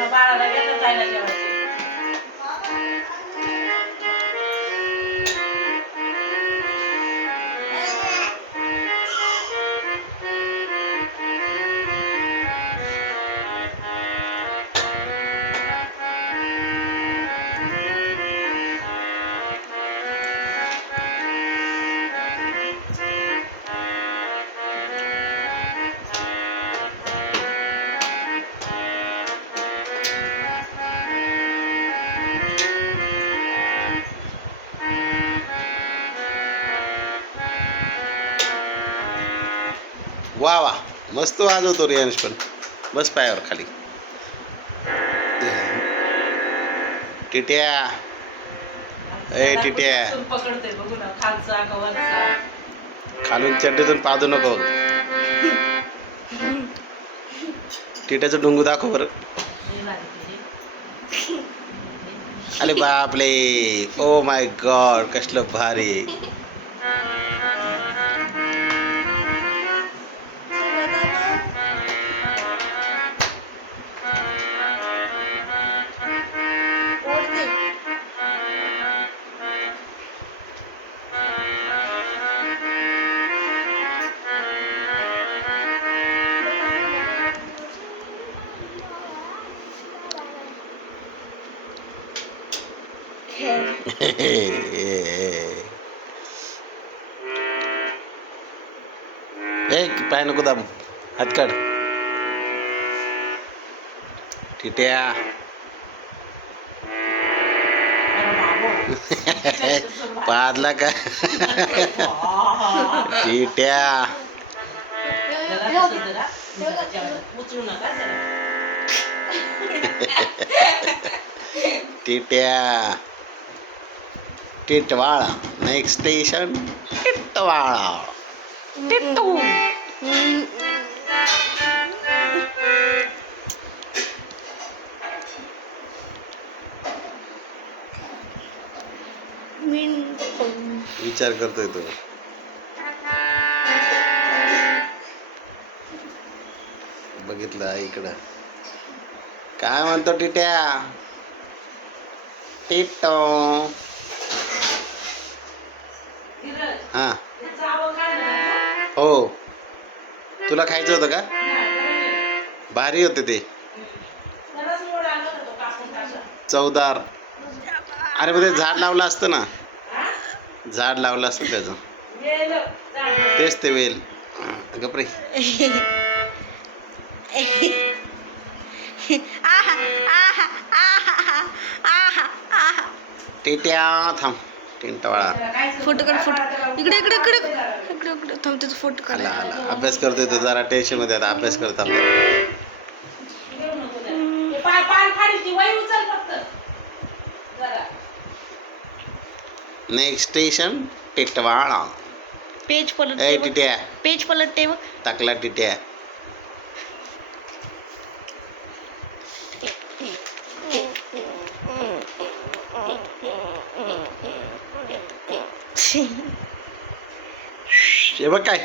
बाळाला घेता जायला जेवायचं. वा वा मस्त वाजवतो रियांश पण. बस पायावर खाली. टिट्या ए टिट्या पकडतोय बघू ना खालचा का वरचा. खालून चड्डीतून पादू नको. टिट्याचं डोंगू दाखव बरं. अरे बापले ओ माय गॉड कसलं भारी. पाय नको दाबू. हात काढ. टिट्या पादला का. टिट्या टिट्या टिटवाळा. Next station Titwala. टिट्टू विचार करतोय तो. बघितलं इकडं काय म्हणतो टिट्या. टिट्टो हा हो. तुला खायचं होतं का. भारी होते ते चवदार. अरे मग ते झाड लावलं असतं ना. झाड लावलं असतं त्याचं. तेच ते वेल. गपरे. टिट्या थांब. टिंटवाळा फोटो काढ. फोटो इकडे इकडे इकडे इकडे इकडे थांब. त्याचा फोटो काढ. आला आला. अभ्यास करतोय तो जरा टेन्शन मध्ये. आता अभ्यास करत आपला. Next station Titwala. पेज पलट. ए टिट्या पेज पलटते बघ. टाकला टिट्या. हे बघ काय.